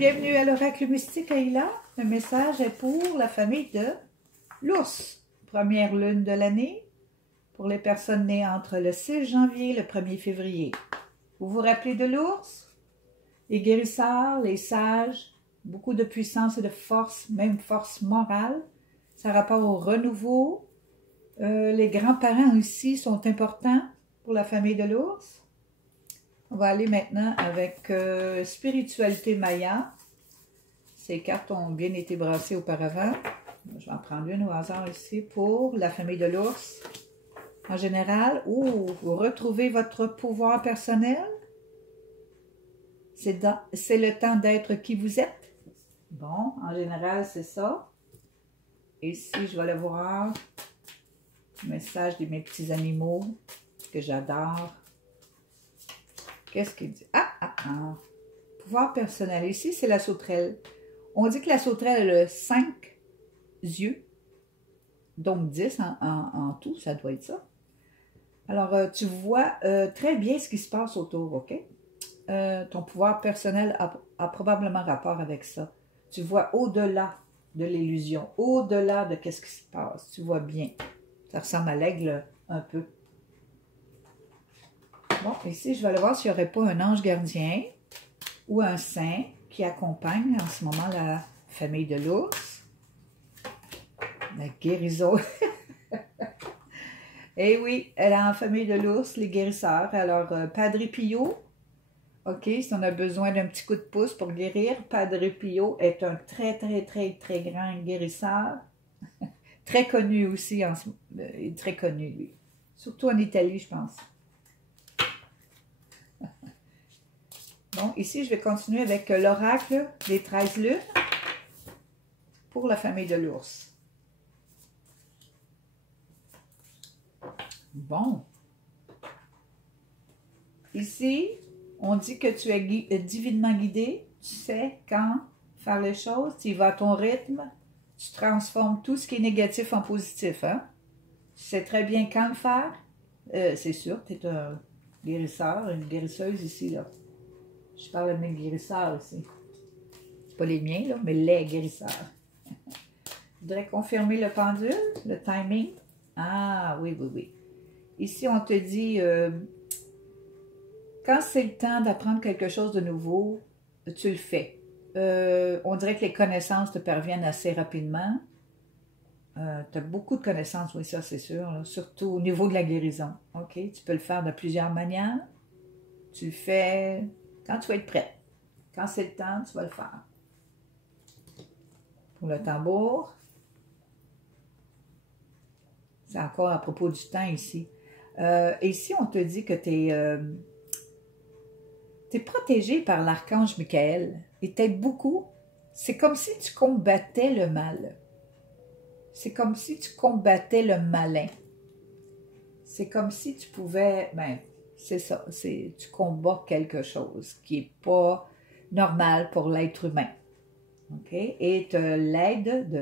bienvenue à l'Oracle Mystique Aïla. Le message est pour la famille de l'ours. Première lune de l'année pour les personnes nées entre le 6 janvier et le 1er février. Vous vous rappelez de l'ours? Les guérisseurs, les sages, beaucoup de puissance et de force, même force morale. Ça a rapport au renouveau. Les grands-parents aussi sont importants pour la famille de l'ours. On va aller maintenant avec spiritualité maya. Ces cartes ont bien été brassées auparavant. Je vais en prendre une au hasard ici pour la famille de l'ours. En général, vous retrouvez votre pouvoir personnel. C'est le temps d'être qui vous êtes. Bon, en général, c'est ça. Ici, je vais le voir. Message de mes petits animaux que j'adore. Qu'est-ce qu'il dit? Pouvoir personnel. Ici, c'est la sauterelle. On dit que la sauterelle a 5 yeux. Donc 10 en tout, ça doit être ça. Alors, tu vois très bien ce qui se passe autour, OK? Ton pouvoir personnel a probablement rapport avec ça. Tu vois au-delà de l'illusion, au-delà de qu'est-ce qui se passe. Tu vois bien. Ça ressemble à l'aigle un peu. Bon, ici, je vais aller voir s'il n'y aurait pas un ange gardien ou un saint qui accompagne en ce moment la famille de l'ours. La guérison. Eh oui, elle est en famille de l'ours, les guérisseurs. Alors, Padre Pio, OK, si on a besoin d'un petit coup de pouce pour guérir, Padre Pio est un très, très, très, très grand guérisseur. Très connu aussi, il est très connu, lui. Surtout en Italie, je pense. Bon, ici, je vais continuer avec l'oracle des 13 lunes pour la famille de l'ours. Bon. Ici, on dit que tu es divinement guidé. Tu sais quand faire les choses. Tu y vas à ton rythme. Tu transformes tout ce qui est négatif en positif. Hein? Tu sais très bien quand le faire. C'est sûr, tu es un guérisseur, une guérisseuse ici, là. Je parle de mes guérisseurs ici. C'est pas les miens, là, mais les guérisseurs. Je voudrais confirmer le pendule, le timing. Ah, oui, oui, oui. Ici, on te dit, quand c'est le temps d'apprendre quelque chose de nouveau, tu le fais. On dirait que les connaissances te parviennent assez rapidement. Tu as beaucoup de connaissances, oui, ça c'est sûr, là, surtout au niveau de la guérison. OK? Tu peux le faire de plusieurs manières. Tu le fais quand tu vas être prêt. Quand c'est le temps, tu vas le faire. Pour le tambour, c'est encore à propos du temps ici. Ici, on te dit que tu es protégé par l'archange Michael. Il t'aide beaucoup. C'est comme si tu combattais le mal. C'est comme si tu combattais le malin. C'est comme si tu pouvais... c'est ça. Tu combats quelque chose qui n'est pas normal pour l'être humain. OK? Et tu as l'aide de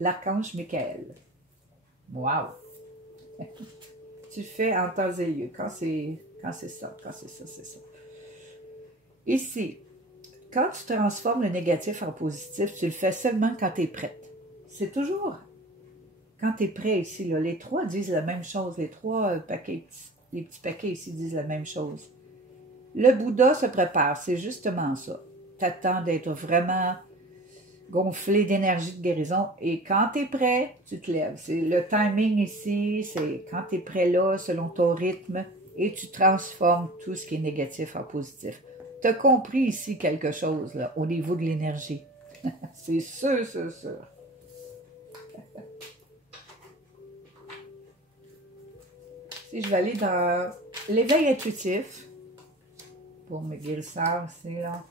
l'archange Michael. Wow! Tu fais en temps et lieu. Quand c'est ça, c'est ça. Ici, quand tu transformes le négatif en positif, tu le fais seulement quand tu es prête. C'est toujours quand tu es prêt ici. Là, les trois disent la même chose. Les trois paquets, les petits paquets ici disent la même chose. Le Bouddha se prépare. C'est justement ça. Tu attends d'être vraiment gonflé d'énergie de guérison. Et quand tu es prêt, tu te lèves. C'est le timing ici. C'est quand tu es prêt là, selon ton rythme. Et tu transformes tout ce qui est négatif en positif. Tu as compris ici quelque chose là, au niveau de l'énergie. C'est sûr, sûr, sûr. Si je vais aller dans l'éveil intuitif pour mes guérisseurs ici, là.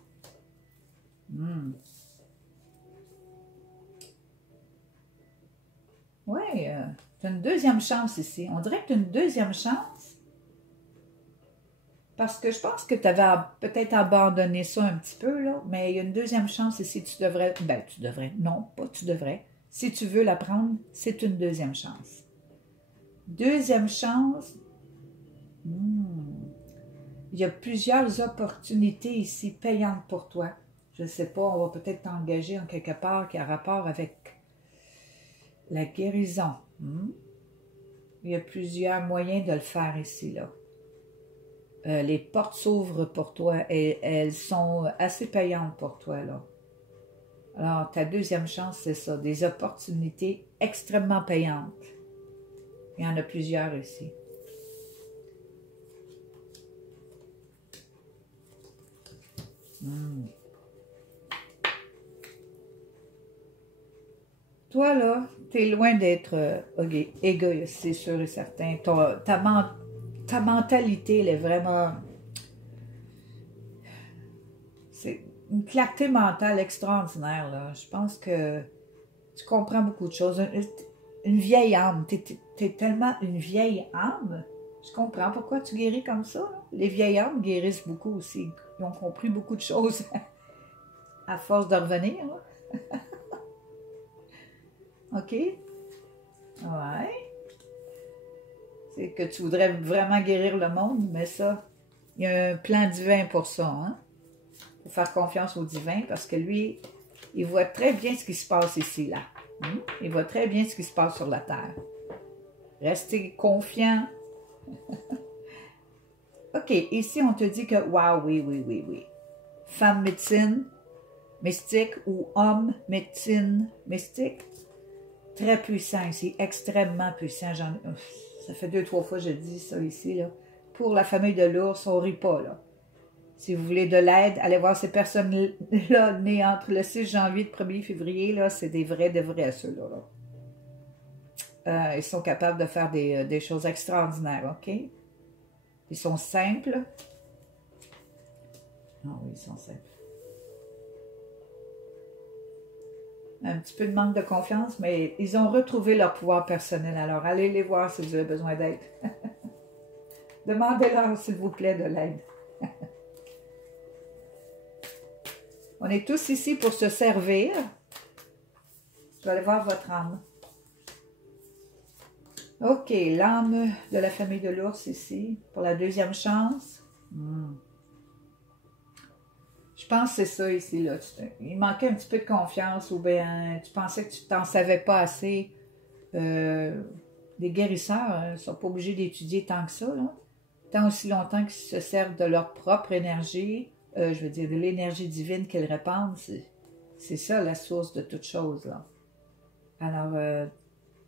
Oui, tu as une deuxième chance ici. On dirait que tu as une deuxième chance. Parce que je pense que tu avais peut-être abandonné ça un petit peu, là. Mais il y a une deuxième chance ici. Tu devrais... tu devrais. Non, pas tu devrais. Si tu veux la prendre, c'est une deuxième chance. Deuxième chance. Il y a plusieurs opportunités ici payantes pour toi. Je je ne sais pas, on va peut-être t'engager en quelque part qui a rapport avec la guérison. Il y a plusieurs moyens de le faire ici, là. Les portes s'ouvrent pour toi et elles sont assez payantes pour toi, là. Alors, ta deuxième chance, c'est ça, des opportunités extrêmement payantes. Il y en a plusieurs ici. Toi, là, t'es loin d'être égoïste, c'est sûr et certain. Ta mentalité, elle est vraiment... C'est une clarté mentale extraordinaire, là. Je pense que tu comprends beaucoup de choses. Une vieille âme. T'es tellement une vieille âme. Je comprends pourquoi tu guéris comme ça, là. Les vieilles âmes guérissent beaucoup aussi. Ils ont compris beaucoup de choses à force de revenir, là. OK? Ouais. C'est que tu voudrais vraiment guérir le monde, mais ça, il y a un plan divin pour ça, hein? Il faut faire confiance au divin parce que lui, il voit très bien ce qui se passe ici, là. Il voit très bien ce qui se passe sur la terre. Restez confiant. OK, ici, on te dit que, wow, oui. Femme médecine, mystique ou homme médecine, mystique, très puissant ici, extrêmement puissant. Ça fait 2-3 fois que je dis ça ici, là. Pour la famille de l'ours, on ne rit pas, là. Si vous voulez de l'aide, allez voir ces personnes-là nées entre le 6 janvier et le 1er février, là, c'est des vrais, ceux-là. Ils sont capables de faire des choses extraordinaires, OK? Ils sont simples. Ah oui, ils sont simples. Un petit peu de manque de confiance, mais ils ont retrouvé leur pouvoir personnel. Alors, allez les voir si vous avez besoin d'aide. Demandez-leur, s'il vous plaît, de l'aide. On est tous ici pour se servir. Je vais aller voir votre âme. OK, l'âme de la famille de l'ours ici, pour la deuxième chance. Je pense que c'est ça ici, là. Il manquait un petit peu de confiance ou bien tu pensais que tu t'en savais pas assez. Les guérisseurs ne sont pas obligés d'étudier tant que ça, là. Tant aussi longtemps qu'ils se servent de leur propre énergie, je veux dire de l'énergie divine qu'ils répandent, c'est ça la source de toute chose, là. Alors,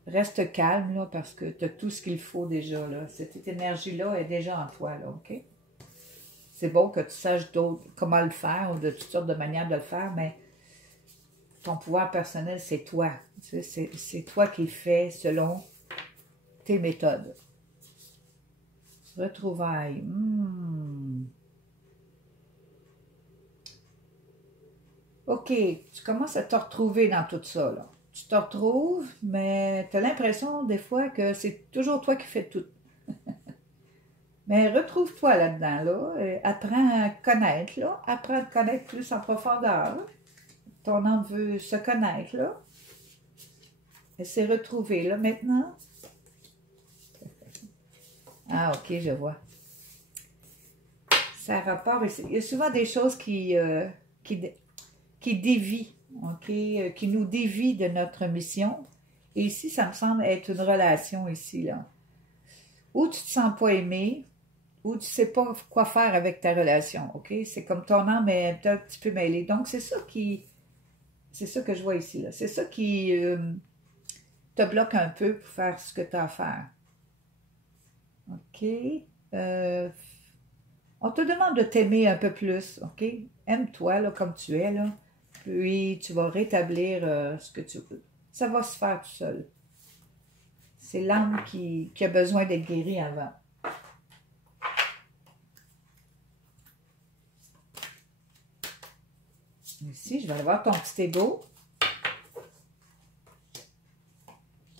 reste calme, là, parce que tu as tout ce qu'il faut déjà, là. Cette énergie-là est déjà en toi, là, OK? C'est bon que tu saches comment le faire ou de toutes sortes de manières de le faire, mais ton pouvoir personnel, c'est toi. Tu sais, c'est toi qui le fais selon tes méthodes. Retrouvailles. OK, tu commences à te retrouver dans tout ça, là. Tu te retrouves, mais tu as l'impression des fois que c'est toujours toi qui fais tout. Mais retrouve-toi là-dedans, là. Apprends à connaître, là. Apprends à te connaître plus en profondeur. Ton âme veut se connaître, là. Elle s'est retrouvée, là, maintenant. Ah, OK, je vois. Ça a rapport ici. Il y a souvent des choses qui dévient, OK? Qui nous dévient de notre mission. Et ici, ça me semble être une relation ici, là. Ou tu te sens pas aimé, ou tu sais pas quoi faire avec ta relation, OK? C'est comme ton âme est un petit peu mêlée. Donc, c'est ça que je vois ici, là. C'est ça qui te bloque un peu pour faire ce que tu as à faire. OK? On te demande de t'aimer un peu plus, OK? Aime-toi, là, comme tu es, là. Puis, tu vas rétablir ce que tu veux. Ça va se faire tout seul. C'est l'âme qui a besoin d'être guérie avant. Ici, je vais aller voir ton petit ego.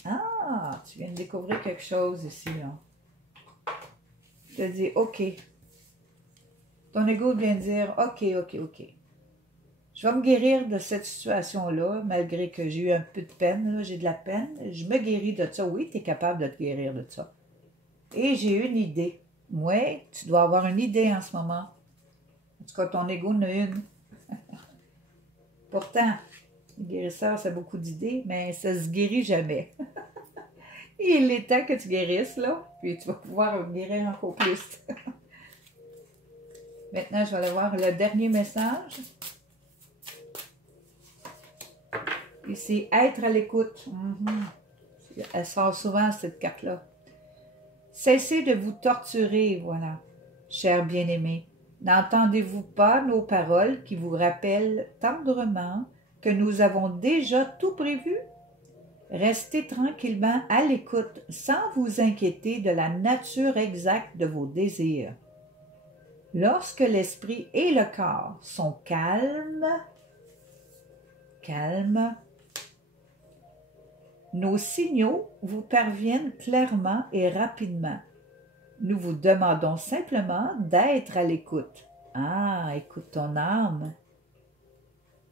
Ah, tu viens de découvrir quelque chose ici, là. Je te dis, OK. Ton ego vient de dire, OK. Je vais me guérir de cette situation-là, malgré que j'ai eu un peu de peine, j'ai de la peine. Je me guéris de ça. Oui, tu es capable de te guérir de ça. Et j'ai une idée. Oui, tu dois avoir une idée en ce moment. En tout cas, ton ego en a une. Pourtant, le guérisseur, ça a beaucoup d'idées, mais ça se guérit jamais. Il est temps que tu guérisses, là, puis tu vas pouvoir guérir encore plus. Maintenant, je vais aller voir le dernier message. Puis c'est être à l'écoute. Elle sort souvent, cette carte-là. Cessez de vous torturer, voilà, cher bien-aimé. N'entendez-vous pas nos paroles qui vous rappellent tendrement que nous avons déjà tout prévu? Restez tranquillement à l'écoute sans vous inquiéter de la nature exacte de vos désirs. Lorsque l'esprit et le corps sont calmes, nos signaux vous parviennent clairement et rapidement. Nous vous demandons simplement d'être à l'écoute. Ah, écoute ton âme.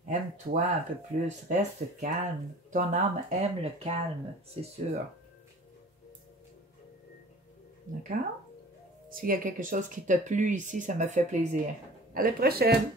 Aime-toi un peu plus, reste calme. Ton âme aime le calme, c'est sûr. D'accord? S'il y a quelque chose qui t'a plu ici, ça me fait plaisir. À la prochaine!